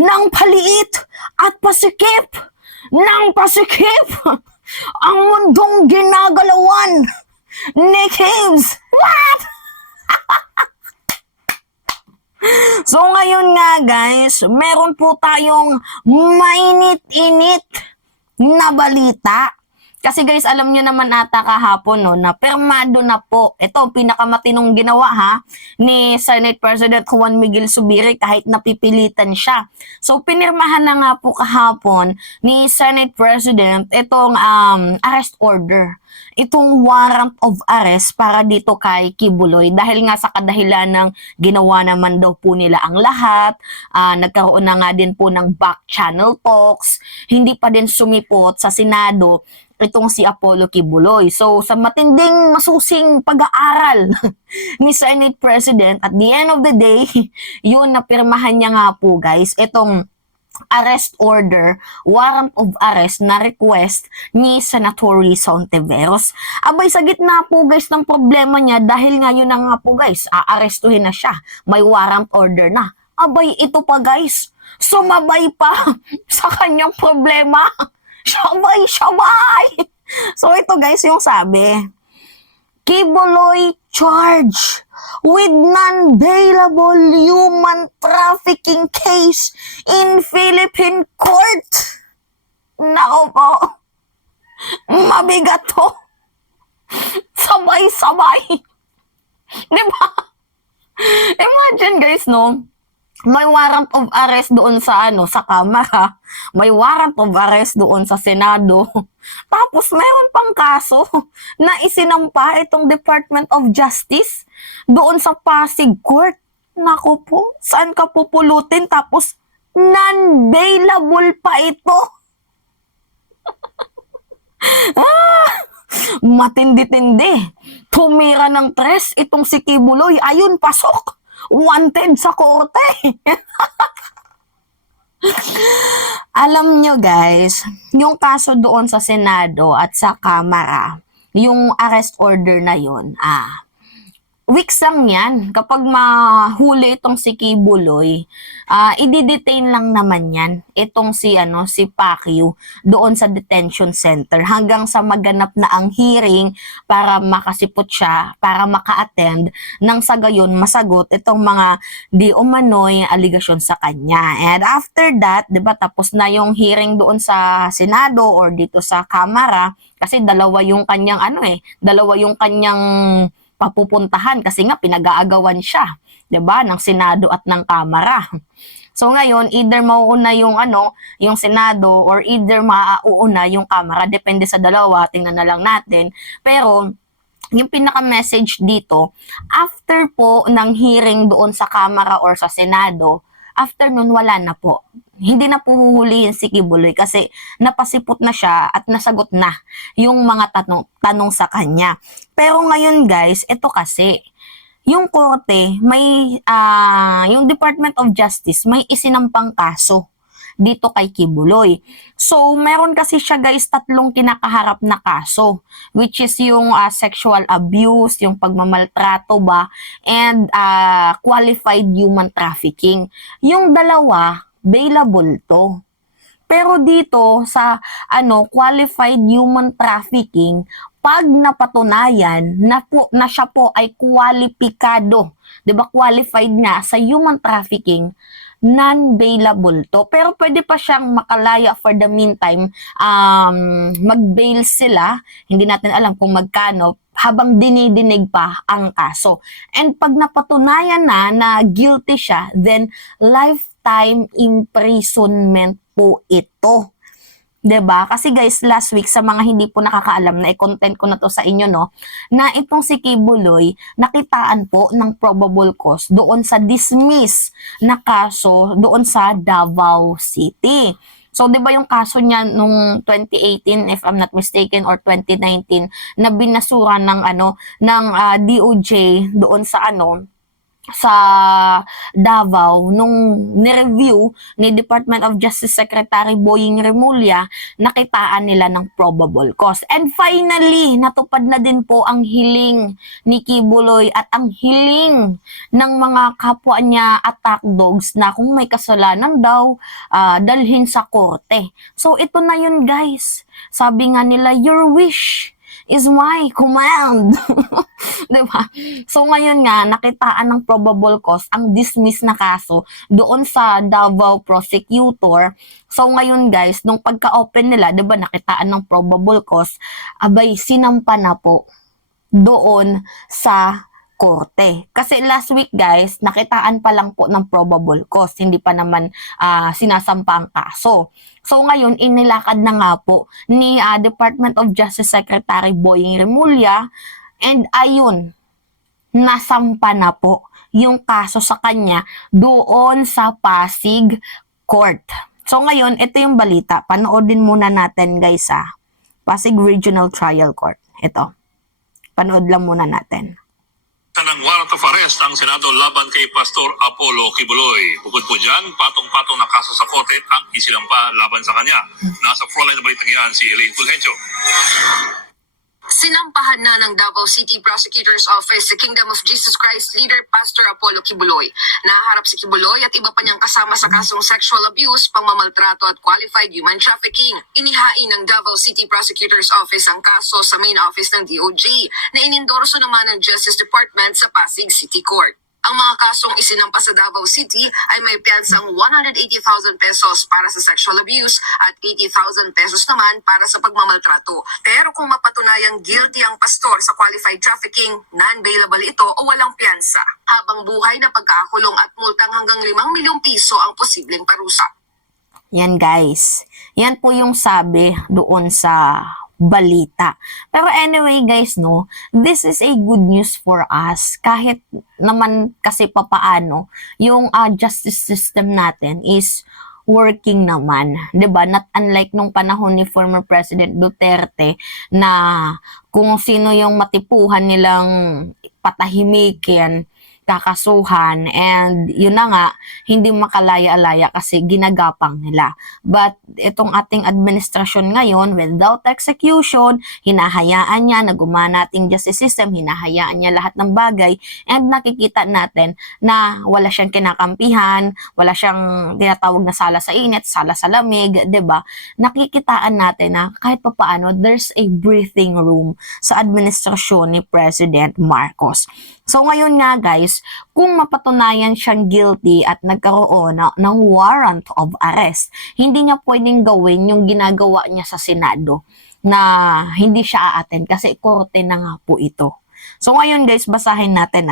ng paliit at pasikip ng pasikip ang mundong ginagalawan ni Kibs. What? So ngayon nga guys, meron po tayong mainit-init na balita. Kasi guys, alam nyo naman ata kahapon no, na permado na po. Ito, pinakamatinong ginawa ha, ni Senate President Juan Miguel Zubiri kahit napipilitan siya. So, pinirmahan na nga po kahapon ni Senate President itong arrest order. Itong warrant of arrest para dito kay Kibuloy. Dahil nga sa kadahilan ng ginawa naman daw po nila ang lahat, nagkaroon na nga din po ng back channel talks, hindi pa din sumipot sa Senado itong si Apollo Kibuloy. So, sa matinding masusing pag-aaral ni Senate President, at the end of the day, yun na pirmahan niya nga po guys, itong arrest order, warrant of arrest na request ni Senator Risa Hontiveros. Abay, sa gitna po guys ng problema niya, dahil nga yun na nga po guys, aarestuhin na siya, may warrant order na. Abay, ito pa guys, sumabay pa sa kanyang problema. Shabay! So ito guys yung sabi, Kibuloy charged with non-bailable human trafficking case in Philippine court. Nako po, mabigat to. Sabay-sabay. Diba? Imagine guys no, may warrant of arrest doon sa sa Kamara, may warrant of arrest doon sa Senado. Tapos meron pang kaso na isinampa itong Department of Justice doon sa Pasig Court. Naku po, saan ka pupulutin tapos non-bailable pa ito? Matindi-tindi. Tumira ng tres itong si Kibuloy. Ayun, pasok. Wanted sa korte. Alam nyo guys, yung kaso doon sa Senado at sa Kamara, yung arrest order na yun, weeks lang yan. Kapag mahuli itong si Kibuloy, i-detain lang naman yan. Itong si Pacquiao doon sa detention center hanggang sa maganap na ang hearing para makasipot siya, para maka-attend nang sa gayon masagot itong mga di umano'y aligasyon sa kanya. And after that, 'di ba, tapos na yung hearing doon sa Senado or dito sa Kamara kasi dalawa yung kanyang dalawa yung kanyang papupuntahan kasi nga pinag-aagawan siya, 'di ba, ng Senado at ng Kamara. So ngayon, either mauuna yung yung Senado or either mauuna yung Kamara, depende sa dalawa, tingnan na lang natin. Pero yung pinaka-message dito, after po ng hearing doon sa Kamara or sa Senado, after nun wala na po. Hindi na po huhulihin si Kibuloy kasi napasipot na siya at nasagot na yung mga tanong sa kanya. Pero ngayon guys, ito kasi, yung korte, yung Department of Justice, may isinampang kaso dito kay Kibuloy. So, meron kasi siya guys 3 kinakaharap na kaso, which is yung sexual abuse, yung pagmamaltrato ba, and qualified human trafficking. Yung dalawa, bailable to. Pero dito sa qualified human trafficking, pag napatunayan na siya po ay kwalipikado, 'di ba, qualified nga sa human trafficking, non-bailable to. Pero pwede pa siyang makalaya for the meantime, mag-bail sila, hindi natin alam kung magkano, habang dinidinig pa ang kaso. And pag napatunayan na guilty siya, then lifetime imprisonment po ito. 'Di ba? Kasi guys, last week sa mga hindi po nakakaalam, na i-content ko na to sa inyo no, na itong si Kibuloy nakitaan po ng probable cause doon sa dismiss na kaso doon sa Davao City. So 'di ba yung kaso niya nung 2018 if I'm not mistaken or 2019 na binasura ng DOJ doon sa sa Davao nung nireview ni Department of Justice Secretary Boying Remulla, nakitaan nila ng probable cause. And finally, natupad na din po ang hiling ni Kibuloy at ang hiling ng mga kapwa niya attack dogs na kung may kasalanan daw, dalhin sa korte. So ito na yun guys. Sabi nga nila, your wish is my command. Diba? So ngayon nga, nakitaan ng probable cause ang dismiss na kaso doon sa Davao prosecutor. So ngayon guys, nung pagka-open nila, diba nakitaan ng probable cause, abay sinampa na po doon sa korte. Kasi last week guys, nakitaan pa lang po ng probable cause, hindi pa naman sinasampa ang kaso. So ngayon, inilakad na nga po ni Department of Justice Secretary Boying Remulla, and ayun, nasampa na po yung kaso sa kanya doon sa Pasig Court. So ngayon, ito yung balita. Panoodin muna natin guys Pasig Regional Trial Court. Ito. Panood lang muna natin. Ng warrant of arrest ang Senado laban kay Pastor Apollo Kibuloy. Bukod po dyan, patong-patong na kaso sa korte ang isinampa laban sa kanya. Nasa frontline na balitang yan si Elaine Fulgencio. Sinampahan na ng Davao City Prosecutor's Office sa Kingdom of Jesus Christ leader Pastor Apollo Kibuloy. Naharap si Kibuloy at iba pa niyang kasama sa kasong sexual abuse, pangmamaltrato at qualified human trafficking. Inihain ng Davao City Prosecutor's Office ang kaso sa main office ng DOJ na inendorso naman ng Justice Department sa Pasig City Court. Ang mga kasong isinampa sa Davao City ay may piyansang 180,000 pesos para sa sexual abuse at 80,000 pesos naman para sa pagmamaltrato. Pero kung mapatunayang guilty ang pastor sa qualified trafficking, non-bailable ito o walang piyansa. Habang buhay na pagkakakulong at multang hanggang 5 milyong piso ang posibleng parusa. Yan guys. Yan po yung sabi doon sa balita. Pero anyway guys, no, this is a good news for us. Kahit naman kasi papaano, yung justice system natin is working naman. 'Di ba? Not unlike nung panahon ni former President Duterte na kung sino yung matipuhan nilang patahimikin, kakasuhan, and yun na nga, hindi makalaya-alaya kasi ginagapang nila. But itong ating administrasyon ngayon, without execution, hinahayaan niya na gumana ating justice system, hinahayaan niya lahat ng bagay, and nakikita natin na wala siyang kinakampihan, wala siyang tinatawag na sala sa init, sala sa lamig, 'di ba? Nakikitaan natin na kahit papaano, there's a breathing room sa administrasyon ni President Marcos. So ngayon nga guys, kung mapatunayan siyang guilty at nagkaroon ng warrant of arrest, hindi niya pwedeng gawin yung ginagawa niya sa Senado na hindi siya a-attend kasi korte na nga po ito. So ngayon guys, basahin natin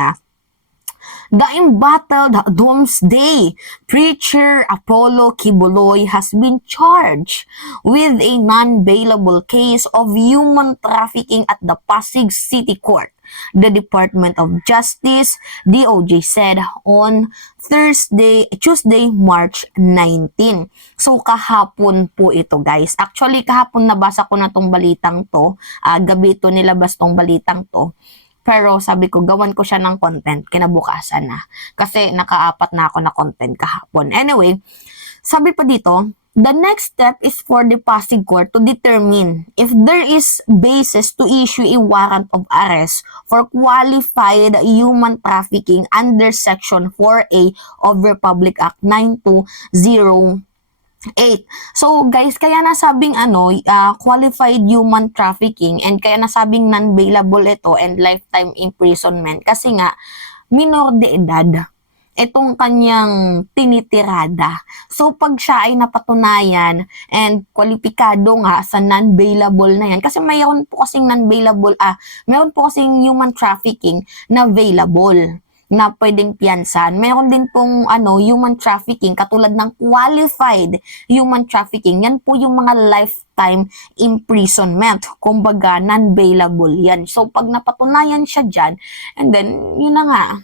The embattled doomsday preacher Apollo Kibuloy has been charged with a non-bailable case of human trafficking at the Pasig City Court. The Department of Justice, DOJ, said on Tuesday, March 19. So kahapon po ito guys. Actually kahapon nabasa ko na tong balitang to. Gabi ito nilabas tong balitang to. Pero sabi ko, gawan ko siya ng content kinabukasan na. Kasi nakaapat na ako na content kahapon. Anyway, sabi pa dito, the next step is for the Pasig Court to determine if there is basis to issue a warrant of arrest for qualified human trafficking under Section 4A of Republic Act 9208. So guys, kaya nasabing qualified human trafficking, and kaya nasabing non-bailable ito and lifetime imprisonment kasi nga minor de edad itong kanyang tinitirada. So pag siya ay napatunayan and kwalipikado nga sa non-bailable na yan, kasi mayroon po kasing non-bailable, mayroon po kasing human trafficking na available na pwedeng piyansan. Meron din pong human trafficking katulad ng qualified human trafficking. Yan po yung mga lifetime imprisonment. Kumbaga, non-bailable yan. So, pag napatunayan siya dyan, and then, yun na nga,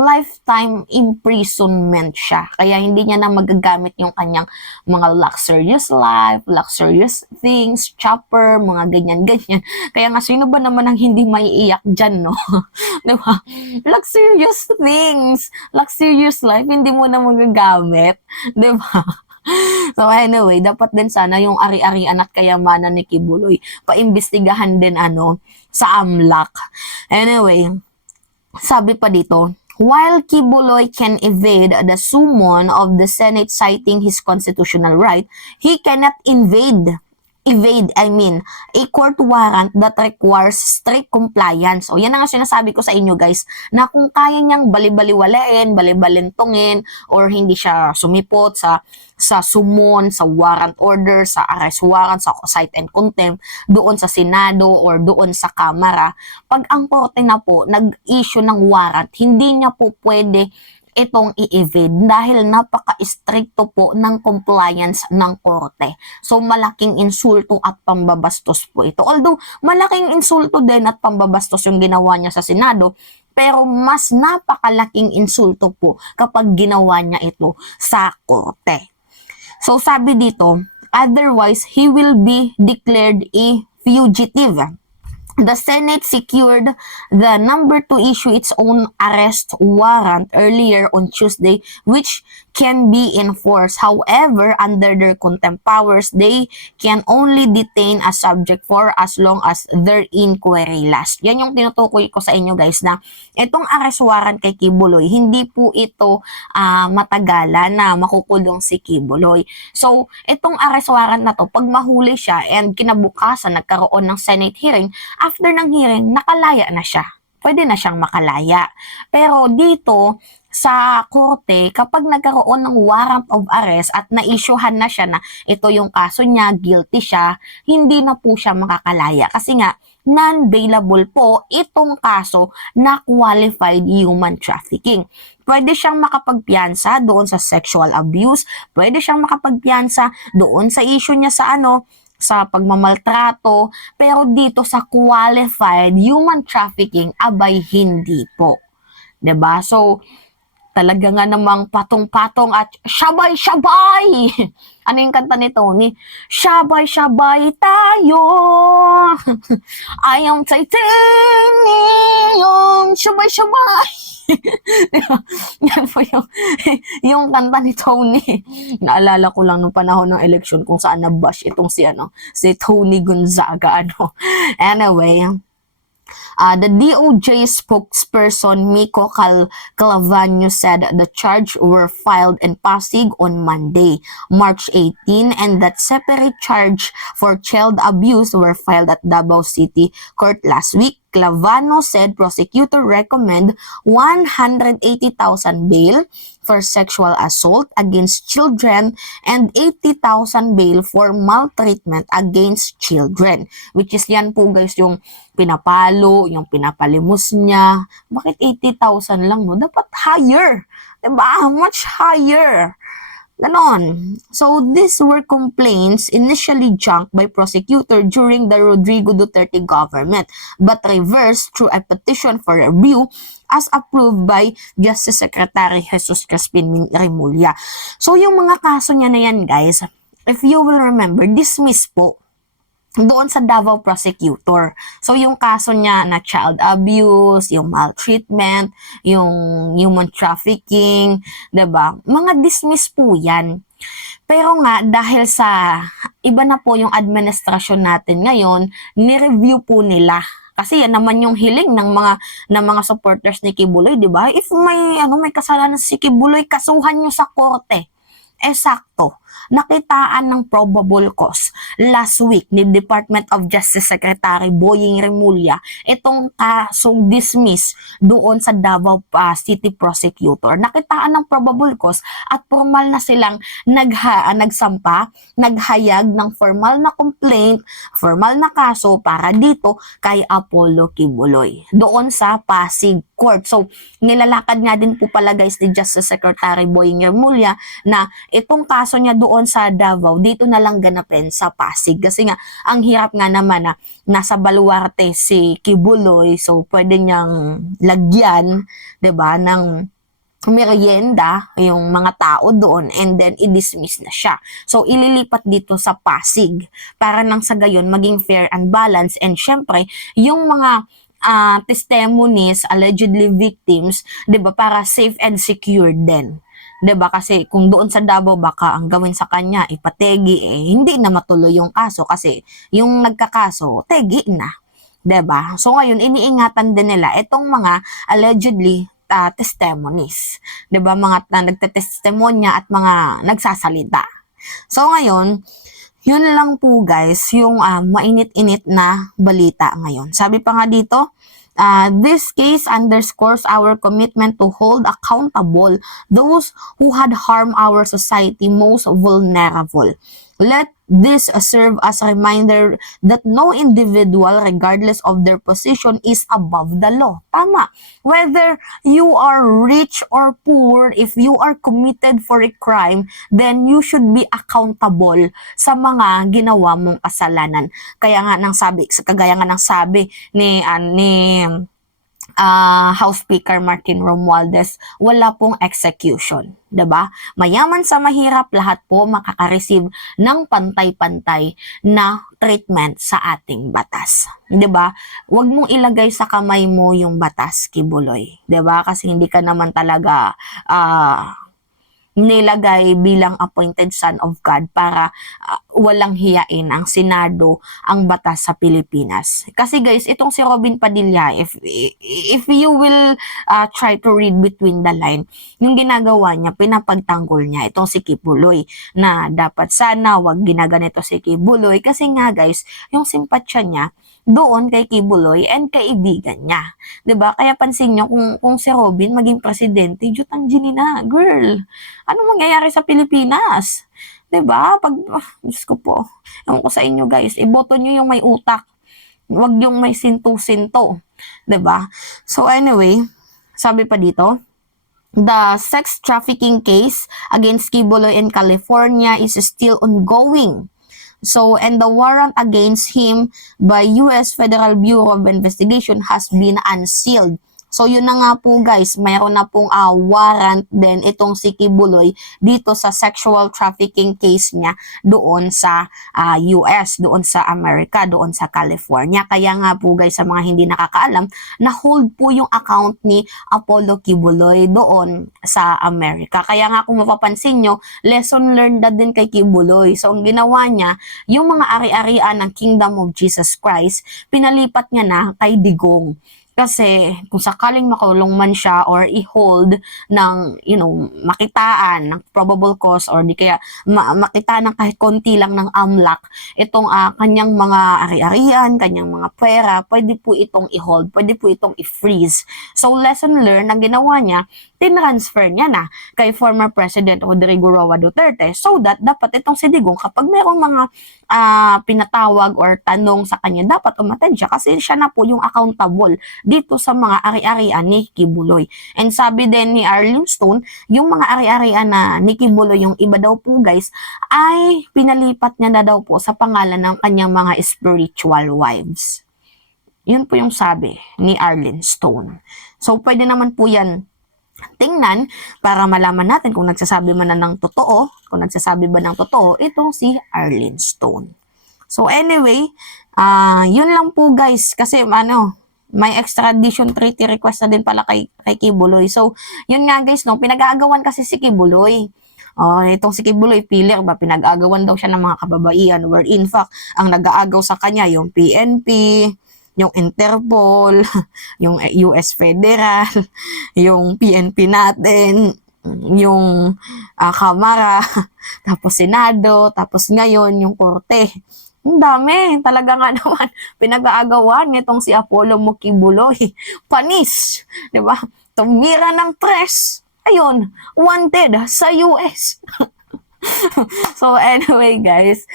lifetime imprisonment siya. Kaya hindi niya na magagamit yung kanyang mga luxurious life, luxurious things, chopper, mga ganyan-ganyan. Kaya nga, sino ba naman ang hindi maiiyak dyan, no? Diba? Luxurious things, luxurious life, hindi mo na magagamit. Diba? So anyway, dapat din sana yung ari-arian at kayamanan ni Kibuloy paimbestigahan din sa AMLAC. Anyway, sabi pa dito, while Kibuloy can evade the summon of the Senate citing his constitutional right, he cannot evade a court warrant that requires strict compliance. O yan ang sinasabi ko sa inyo guys, na kung kaya niyang balibaliwalain, balibalintungin, or hindi siya sumipot sa summon, sa warrant order, sa arrest warrant, sa cite and contempt, doon sa Senado or doon sa Kamara, pag ang korte na po nag-issue ng warrant, hindi niya po pwede itong i-evade dahil napaka-stricto po ng compliance ng korte. So, malaking insulto at pambabastos po ito. Although, malaking insulto din at pambabastos yung ginawa niya sa Senado, pero mas napakalaking insulto po kapag ginawa niya ito sa korte. So, sabi dito, otherwise, he will be declared a fugitive. The Senate secured the number to issue its own arrest warrant earlier on Tuesday, which can be enforced. However, under their contempt powers, they can only detain a subject for as long as their inquiry lasts. Yan yung tinutukoy ko sa inyo guys, na itong arrest warrant kay Kibuloy, hindi po ito matagalan na makukulong si Kibuloy. So, itong arrest warrant na to, pag mahuli siya and kinabukasan nagkaroon ng Senate hearing, after ng hearing, nakalaya na siya. Pwede na siyang makalaya. Pero dito, sa korte, kapag nagkaroon ng warrant of arrest at na-issuehan na siya na ito yung kaso niya, guilty siya, hindi na po siya makakalaya. Kasi nga, non-bailable po itong kaso na qualified human trafficking. Pwede siyang makapagpiyansa doon sa sexual abuse, pwede siyang makapagpiyansa doon sa issue niya sa pagmamaltrato, pero dito sa qualified human trafficking, abay hindi po. 'Di ba? So, talaga nga namang patong-patong at shabay-shabay. Ano yung kanta ni Tony? Shabay-shabay tayo. I am titanium. Shabay-shabay. Yan po yung kanta ni Tony. Naalala ko lang nung panahon ng election kung saan nabash itong si Tony Gonzaga. Anyway, the DOJ spokesperson Miko Calvano said the charge were filed in Pasig on Monday, March 18, and that separate charge for child abuse were filed at Davao City Court last week. Clavano said prosecutor recommend 180,000 bail for sexual assault against children and 80,000 bail for maltreatment against children. Which is yan po guys, yung pinapalo, yung pinapalimos niya. Bakit 80,000 lang, no? Dapat higher. Diba? Much higher. Ganon. So, these were complaints initially junked by prosecutor during the Rodrigo Duterte government, but reversed through a petition for review as approved by Justice Secretary Jesus Crispin Remulla. So, yung mga kaso niya na yan, guys, if you will remember, dismissed po doon sa Davao prosecutor. So, yung kaso niya na child abuse, yung maltreatment, yung human trafficking, 'di ba? Mga dismiss po yan. Pero nga, dahil sa iba na po yung administrasyon natin ngayon, ni-review po nila. Kasi yan naman yung hiling ng mga supporters ni Kibuloy, 'di ba? If may kasalanan si Kibuloy, kasuhan nyo sa korte. Sakto. Nakitaan ng probable cause last week ni Department of Justice Secretary Boying Remulla itong kasong dismiss doon sa Davao City Prosecutor. Nakitaan ng probable cause at formal na silang naghayag ng formal na complaint, formal na kaso para dito kay Apollo Kibuloy doon sa Pasig Court. So, nilalakad nga din po pala guys ni Justice Secretary Boying Remulla na itong kaso niya doon sa Davao, dito na lang ganapin sa Pasig. Kasi nga, ang hirap nga naman na nasa baluarte si Kibuloy, so pwede niyang lagyan, 'di ba, ng merienda yung mga tao doon and then i-dismiss na siya. So, ililipat dito sa Pasig para nang sa gayon maging fair and balanced, and syempre, yung mga testimonies, allegedly victims, 'di ba, para safe and secure din. 'Di ba, kasi kung doon sa Davao baka ang gawin sa kanya ipategi, hindi na matuloy yung kaso kasi yung nagkakaso tegi na. 'Di ba? So ngayon iniingatan din nila itong mga allegedly testimonies. 'Di ba, mga nagtetestimonya at mga nagsasalita. So ngayon, yun lang po guys, yung mainit-init na balita ngayon. Sabi pa nga dito, this case underscores our commitment to hold accountable those who had harmed our society most vulnerable. Let this serve as a reminder that no individual, regardless of their position, is above the law. Tama. Whether you are rich or poor, if you are committed for a crime, then you should be accountable sa mga ginawa mong kasalanan. Kaya nga kagaya nga ng sabi ni House Speaker Martin Romualdez, wala pong execution, 'di ba? Mayaman sa mahirap, lahat po makaka-receive ng pantay-pantay na treatment sa ating batas, 'di ba? Huwag mong ilagay sa kamay mo yung batas, Kibuloy, 'di ba? Kasi hindi ka naman talaga nilagay bilang appointed son of God para walang hiyain ang Senado, ang batas sa Pilipinas. Kasi guys, itong si Robin Padilla, if you will try to read between the line, yung ginagawa niya, pinapagtanggol niya itong si Kibuloy, na dapat sana wag ginaganito si Kibuloy kasi nga guys, yung simpatsya niya doon kay Kibuloy and kaibigan niya. 'Di ba? Kaya pansin niyo kung si Robin maging presidente, jutang na, girl. Ano mangyayari sa Pilipinas? 'Di ba? Diyos ko po. Ewan ko sa inyo guys, iboto niyo yung may utak. Wag yung may sinto-sinto. 'Di ba? So anyway, sabi pa dito, the sex trafficking case against Kibuloy in California is still ongoing. So, and the warrant against him by U.S. Federal Bureau of Investigation has been unsealed. So, yun na nga po guys, mayroon na pong warrant din itong si Kibuloy dito sa sexual trafficking case niya doon sa US, doon sa Amerika, doon sa California. Kaya nga po guys, sa mga hindi nakakaalam, na-hold po yung account ni Apollo Kibuloy doon sa Amerika. Kaya nga kung mapapansin nyo, lesson learned na din kay Kibuloy. So, ang ginawa niya, yung mga ari-arian ng Kingdom of Jesus Christ, pinalipat niya na kay Digong. Kasi kung sakaling makulong man siya or i-hold ng, makitaan ng probable cause or di kaya makitaan ng kahit konti lang ng AMLAC, itong kanyang mga ari-arian, kanyang mga pera, pwede po itong i-hold, pwede po itong i-freeze. So lesson learned, ang ginawa niya, tinransfer niya na kay former President Rodrigo Roa Duterte so that dapat itong si Digong kapag mayroong mga pinatawag or tanong sa kanya, dapat umattend siya kasi siya na po yung accountable dito sa mga ari-arian ni Kibuloy. And sabi din ni Arlene Stone, yung mga ari-arian na ni Kibuloy, yung iba daw po guys, ay pinalipat niya na daw po sa pangalan ng kanyang mga spiritual wives. Yun po yung sabi ni Arlene Stone. So pwede naman po yan tingnan para malaman natin kung nagsasabi man na ng totoo, kung nagsasabi ba ng totoo, itong si Arlene Stone. So anyway, yun lang po guys, kasi may extradition treaty request na din pala kay Kibuloy. So yun nga guys, pinag-aagawan kasi si Kibuloy. Itong si Kibuloy, pilir ba, pinag-aagawan daw siya ng mga kababaihan, where in fact, ang nag-aagaw sa kanya, yung PNP, yung Interpol, yung US Federal, yung PNP natin, yung Kamara, tapos Senado, tapos ngayon yung Korte. Ang dami, talaga nga naman, pinag-aagawan nitong si Apollo Kibuloy. Panis, di ba? Tumira ng press. Ayun, wanted sa US. So anyway guys,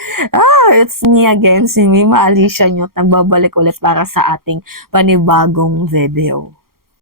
it's me again, si Mima Alicia Nyot, nagbabalik ulit para sa ating panibagong video.